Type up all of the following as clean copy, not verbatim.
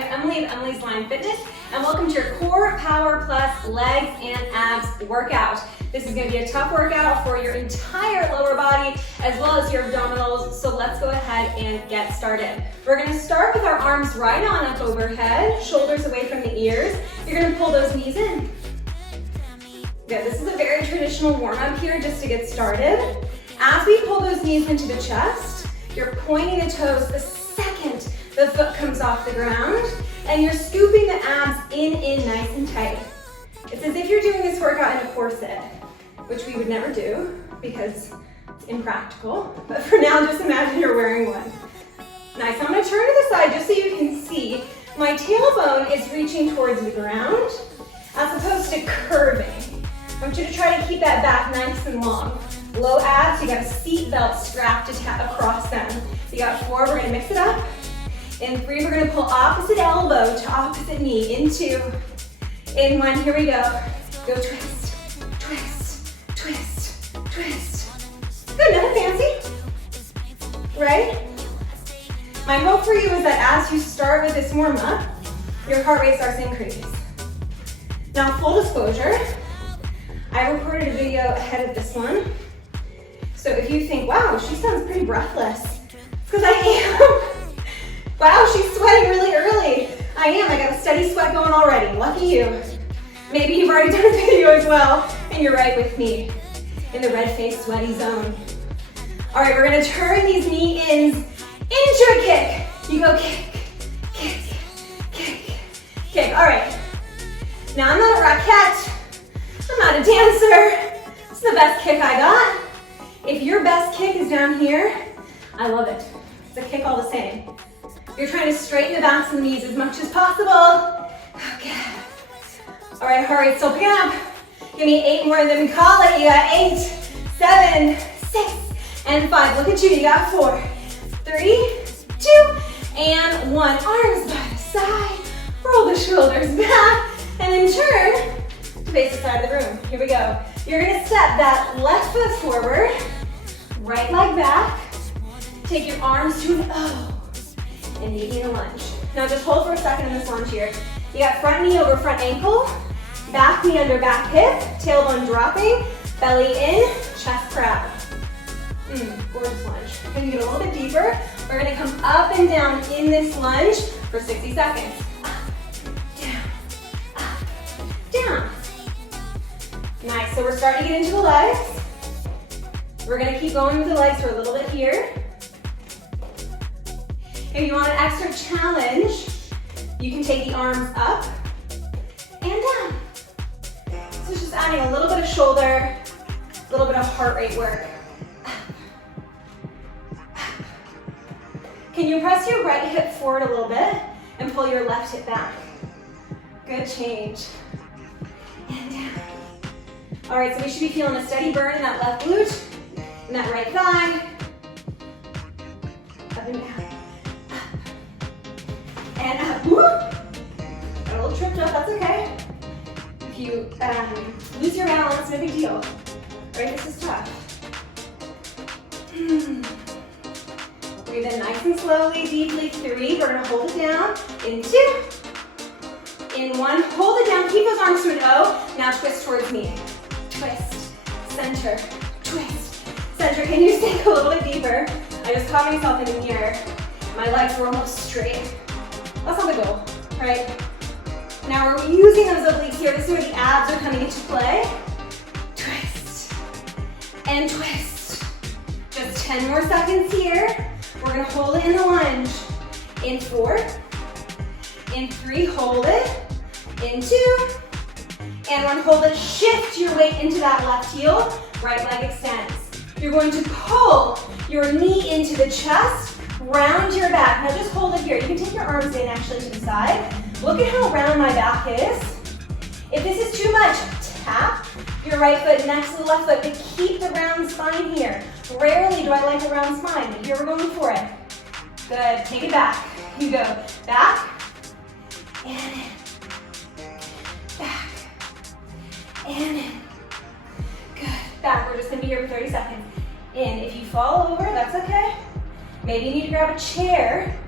guys, Emily of Emily's Line Fitness, and welcome to your Core Power Plus Legs and Abs workout. This is going to be a tough workout for your entire lower body as well as your abdominals, so let's go ahead and get started. We're going to start with our arms right on up overhead, shoulders away from the ears. You're going to pull those knees in. Good, this is a very traditional warm-up here just to get started. As we pull those knees into the chest, you're pointing the toes the second the foot comes off the ground, and you're scooping the abs in nice and tight. It's as if you're doing this workout in a corset, which we would never do because it's impractical. But for now, just imagine you're wearing one. Nice, I'm gonna turn to the side just so you can see. My tailbone is reaching towards the ground as opposed to curving. I want you to try to keep that back nice and long. Low abs, you got a seat belt strapped across them. You got 4, we're gonna mix it up. In 3, we're gonna pull opposite elbow to opposite knee. In 2, in 1, here we go. Go twist, twist, twist, twist. Good, nothing fancy, right? My hope for you is that as you start with this warm up, your heart rate starts to increase. Now, full disclosure, I recorded a video ahead of this one. So if you think, wow, she sounds pretty breathless, it's because I am. Wow, she's sweating really early. I am, I got a steady sweat going already. Lucky you. Maybe you've already done a video as well, and you're right with me in the red face sweaty zone. All right, we're gonna turn these knee ins into a kick. You go kick, kick, kick, kick. All right, now I'm not a rockette. I'm not a dancer. It's the best kick I got. If your best kick is down here, I love it. It's a kick all the same. You're trying to straighten the backs and the knees as much as possible. Okay. All right, heart rate still picking up. Give me 8 more and then we call it. You got 8, 7, 6, and 5. Look at you, you got 4, 3, 2, and 1. Arms by the side. Roll the shoulders back, and then turn to face the side of the room. Here we go. You're gonna step that left foot forward, right leg back. Take your arms to an O. And maybe in a lunge. Now just hold for a second in this lunge here. You got front knee over front ankle, back knee under back hip, tailbone dropping, belly in, chest crab. Gorgeous lunge. We're gonna get a little bit deeper. We're gonna come up and down in this lunge for 60 seconds. Up, down. Nice, so we're starting to get into the legs. We're gonna keep going with the legs for a little bit here. If you want an extra challenge, you can take the arms up and down. So it's just adding a little bit of shoulder, a little bit of heart rate work. Can you press your right hip forward a little bit and pull your left hip back? Good change. And down. All right, so we should be feeling a steady burn in that left glute, and that right thigh. Up and down. And up, whoop. Got a little tripped up, that's okay. If you lose your balance, no big deal. Right, this is tough. Breathe in nice and slowly, deeply. 3, we're gonna hold it down. In 2, in 1, hold it down, keep those arms to an O. Now twist towards me. Twist, center, twist, center. Can you sink a little bit deeper? I just caught myself in the mirror. My legs were almost straight. That's not the goal, right? Now we're using those obliques here. This is where the abs are coming into play. Twist and twist. Just 10 more seconds here. We're gonna hold it in the lunge. In 4, in 3, hold it. In 2, and 1, hold it. Shift your weight into that left heel. Right leg extends. You're going to pull your knee into the chest. Round your back. Now just hold it here. You can take your arms in actually to the side. Look at how round my back is. If this is too much, tap your right foot next to the left foot to keep the round spine here. Rarely do I like a round spine, but here we're going for it. Good, take it back. You go back, and in. Back, and in. Good, back. We're just gonna be here for 30 seconds. In, if you fall over, that's okay. Maybe you need to grab a chair,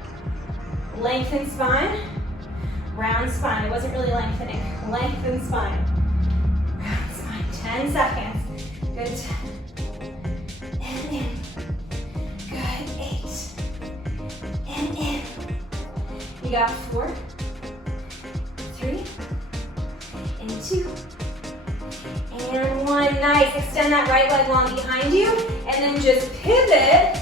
lengthen spine, round spine. It wasn't really lengthening. Lengthen spine. Round spine. 10 seconds. Good. 10. And in. Good. 8. And in. You got 4, 3, and 2, and 1. Nice. Extend that right leg long behind you, and then just pivot.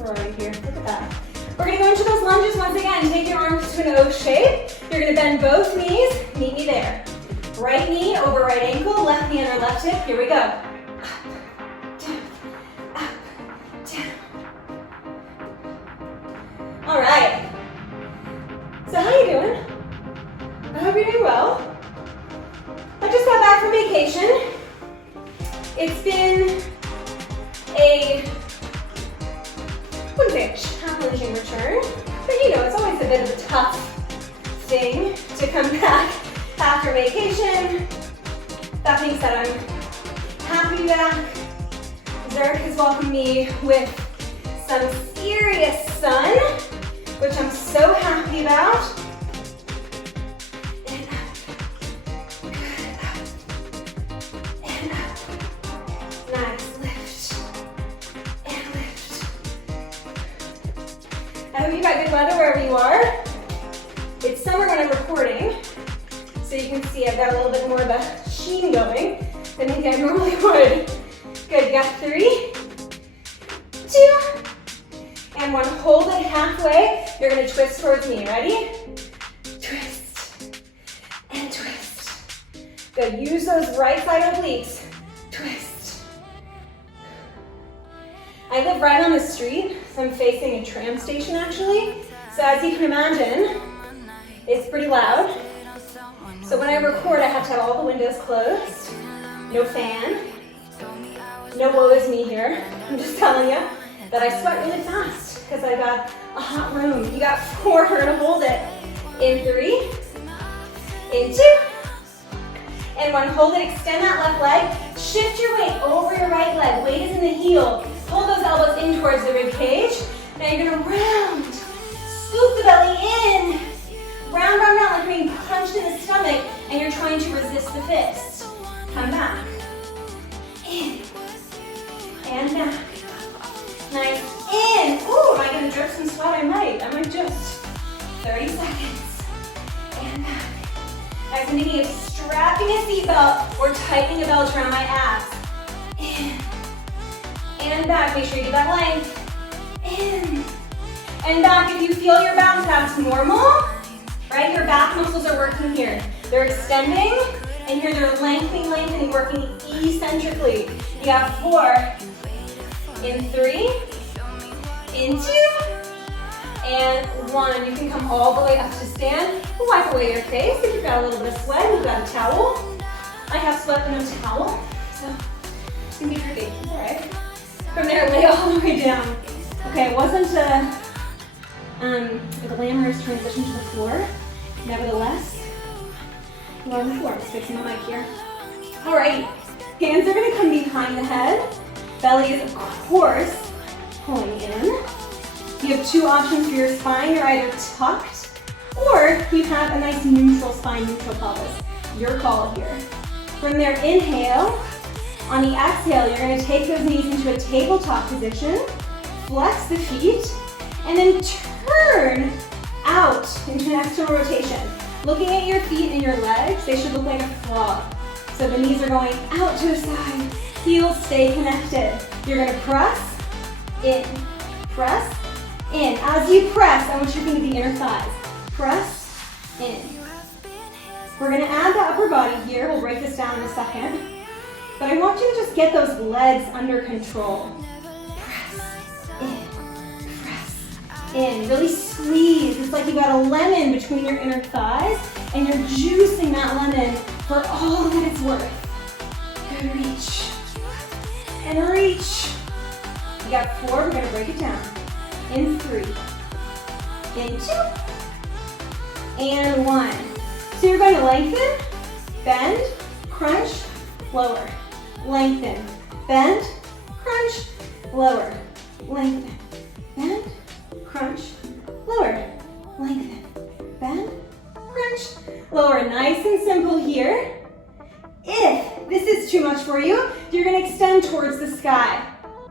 Right here. Look at that. We're going to go into those lunges once again. Take your arms to an O shape. You're going to bend both knees. Meet me there. Right knee over right ankle, left knee under left hip. Here we go. Up, down, up, down. All right. So how you doing? I hope you're doing well. I just got back from vacation. It's been a, I wouldn't say a challenging return, but you know, it's always a bit of a tough thing to come back after vacation. That being said, I'm happy to be back. Zerk has welcomed me with some serious sun, which I'm so happy about. And up, good, up, and up. Nice, lift, and lift. I hope you got good weather wherever you are. It's summer when I'm recording, so you can see I've got a little bit more of a sheen going than maybe I normally would. Good, you got 3, 2, and 1. Hold it halfway. You're gonna twist towards me. Ready? Twist and twist. Good. Use those right side obliques. Twist. I live right on the street, so I'm facing a tram station actually. So as you can imagine, it's pretty loud. So when I record, I have to have all the windows closed. No fan. No woe is me here. I'm just telling you that I sweat really fast because I got a hot room. You got 4 to hold it. In 3, in 2, and 1. Hold it, extend that left leg. Shift your weight over your right leg. Weight is in the heel. Pull those elbows in towards the rib cage. Now you're gonna round. Scoop the belly in. Round, round, round, like you're being punched in the stomach and you're trying to resist the fist. Come back. In. And back. Nice. In. Ooh, am I gonna drip some sweat? I might just. 30 seconds. And back. I'm thinking of strapping a seatbelt or tightening a belt around my abs. In. And back. Make sure you get that length. In. And back. If you feel your bounce, that's normal. Right? Your back muscles are working here. They're extending, and here they're lengthening, working eccentrically. You got 4. In 3, in 2, and 1. You can come all the way up to stand. Wipe away your face. If you've got a little bit of sweat, you've got a towel. I have sweat but no towel, so it's gonna be tricky. All right. From there, lay all the way down. Okay, it wasn't a glamorous transition to the floor. Nevertheless, we're on the floor. Just fixing my mic here. All right. Hands are gonna come behind the head. Belly is, of course, pulling in. You have 2 options for your spine. You're either tucked or you have a nice neutral spine, neutral pelvis. Your call here. From there, inhale. On the exhale, you're going to take those knees into a tabletop position, flex the feet, and then turn out into an external rotation. Looking at your feet and your legs, they should look like a frog. So the knees are going out to the side. Heels stay connected. You're gonna press, in, press, in. As you press, I want you to think of the inner thighs. Press, in. We're gonna add the upper body here. We'll break this down in a second. But I want you to just get those legs under control. Press, in. Really squeeze. It's like you got a lemon between your inner thighs and you're juicing that lemon for all that it's worth. Good, reach. And reach. You got 4, we're gonna break it down. In 3, in 2, and 1. So you're going to lengthen, bend, crunch, lower. Lengthen, bend, crunch, lower. Lengthen, bend, crunch, lower. Lengthen, bend, nice and simple here. If this is too much for you, you're gonna extend towards the sky.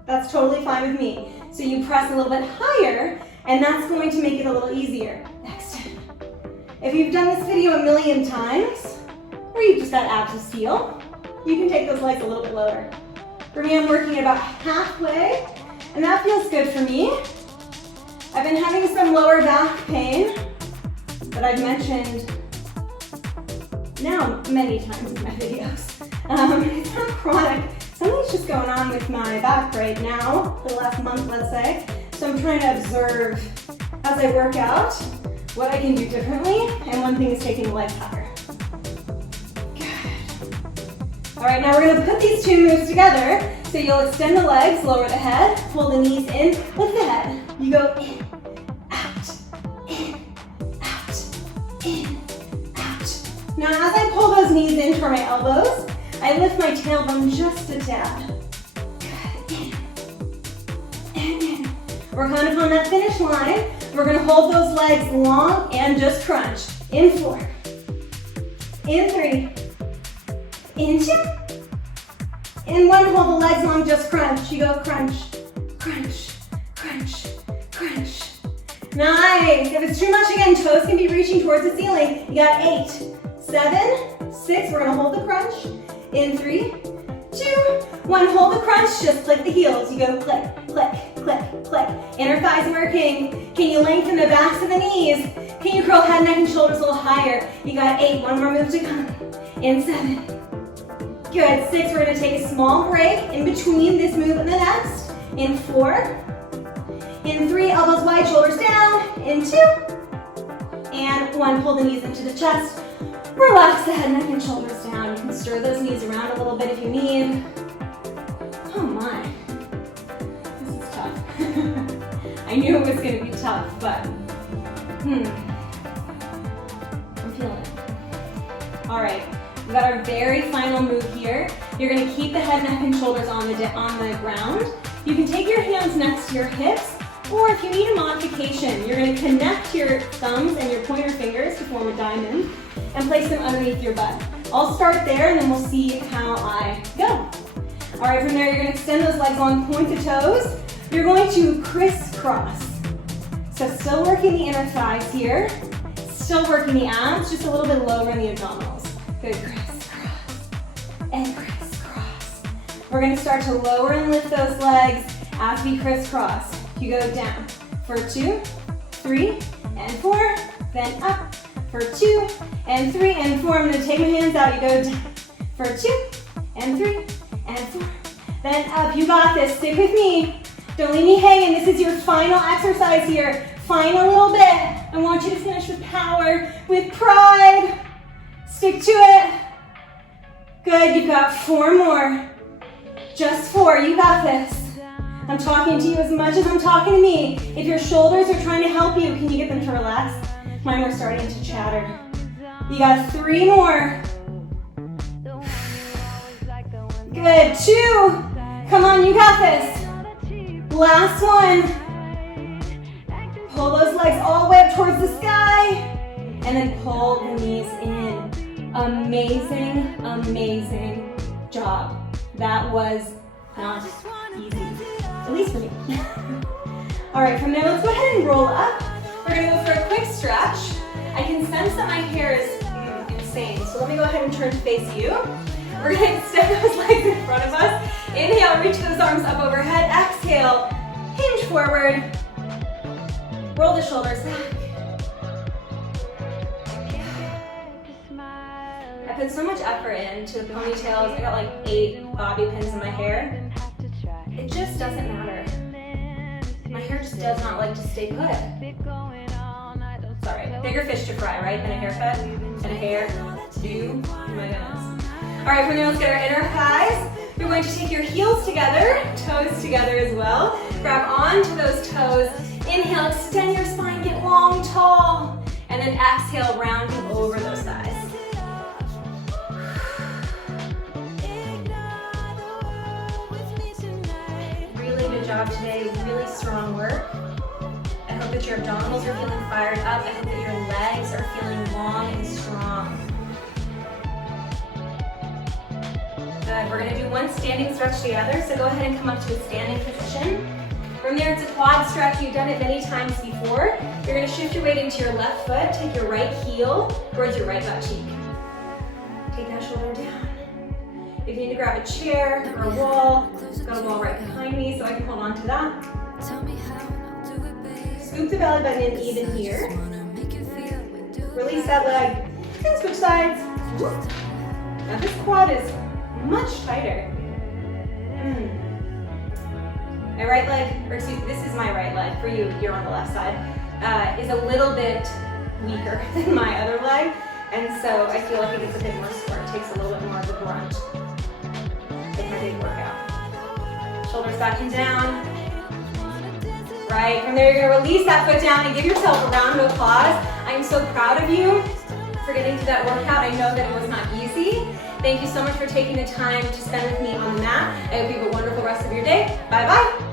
That's totally fine with me. So you press a little bit higher, and that's going to make it a little easier. Extend. If you've done this video a million times, or you've just got abs of steel, you can take those legs a little bit lower. For me, I'm working about halfway, and that feels good for me. I've been having some lower back pain that I've mentioned now many times in my videos. It's not chronic. Something's just going on with my back right now, for the last month, let's say. So I'm trying to observe as I work out what I can do differently, and one thing is taking the legs higher. Good. All right, now we're gonna put these two moves together. So you'll extend the legs, lower the head, pull the knees in, lift the head. You go in, out, in, out, in, out. Now as I pull those knees in toward my elbows, I lift my tailbone just a tad. Good, in, and in. We're kind of on that finish line. We're gonna hold those legs long and just crunch. In 4, in 3, in 2, in 1, hold the legs long, just crunch. You go crunch, crunch, crunch, crunch. Nice. If it's too much again, toes can be reaching towards the ceiling. You got 8, 7, 6. We're gonna hold the crunch. In 3, 2, 1. Hold the crunch. Just click the heels. You go click, click, click, click. Inner thighs working. Can you lengthen the backs of the knees? Can you curl head, neck, and shoulders a little higher? You got 8. 1 more move to come. In 7. Good. 6. We're gonna take a small break in between this move and the next. In 4. In 3. Elbows wide, shoulders down. In 2. And 1. Pull the knees into the chest. Relax the head, neck, and shoulders down. You can stir those knees around a little bit if you need. Oh my. This is tough. I knew it was going to be tough, but I'm feeling it. All right, we've got our very final move here. You're going to keep the head, neck, and shoulders on the ground. You can take your hands next to your hips, or if you need a modification, you're going to connect your thumbs and your pointer fingers to form a diamond and place them underneath your butt. I'll start there and then we'll see how I go. All right, from there you're going to extend those legs long, point the toes. You're going to crisscross. So still working the inner thighs here, still working the abs, just a little bit lower in the abdominals. Good, crisscross and crisscross. We're going to start to lower and lift those legs as we crisscross. You go down for 2, 3, and 4, then up for 2, and 3, and 4. I'm gonna take my hands out. You go down for 2, and 3, and 4, then up. You got this. Stick with me. Don't leave me hanging. This is your final exercise here. Final little bit. I want you to finish with power, with pride. Stick to it. Good. You've got 4 more. Just 4. You got this. I'm talking to you as much as I'm talking to me. If your shoulders are trying to help you, can you get them to relax? Mine are starting to chatter. You got 3 more. Good. 2. Come on, you got this. Last one. Pull those legs all the way up towards the sky. And then pull the knees in. Amazing, amazing job. That was not easy. At least for me. All right, from there, let's go ahead and roll up. We're gonna go for a quick stretch. I can sense that my hair is insane, so let me go ahead and turn to face you. We're gonna extend those legs in front of us. Inhale, reach those arms up overhead. Exhale, hinge forward. Roll the shoulders back. I put so much effort into the ponytails. I got like 8 bobby pins in my hair. It just doesn't matter. My hair just does not like to stay put. Sorry, bigger fish to fry, right? Than a haircut and a hair. Do. Oh my goodness. All right, from there, let's get our inner thighs. You're going to take your heels together, toes together as well. Grab onto those toes. Inhale, extend your spine, get long, tall. And then exhale, rounding over those thighs. Good job today, really strong work. I hope that your abdominals are feeling fired up. I hope that your legs are feeling long and strong. Good, we're gonna do one standing stretch together, so go ahead and come up to a standing position. From there, it's a quad stretch. You've done it many times before. You're gonna shift your weight into your left foot, take your right heel towards your right butt cheek. Take that shoulder down. If you need to grab a chair or a wall, I've got a wall right behind me so I can hold on to that. Scoop the belly button in even here. Release that leg and switch sides. Now this quad is much tighter. My right leg, or excuse me, this is my right leg. For you, you're on the left side, is a little bit weaker than my other leg. And so I feel like it gets a bit more sore. It takes a little bit more of a brunt in my big workout. Shoulders back and down. Right, from there you're gonna release that foot down and give yourself a round of applause. I am so proud of you for getting to that workout. I know that it was not easy. Thank you so much for taking the time to spend with me on the mat. I hope you have a wonderful rest of your day. Bye-bye.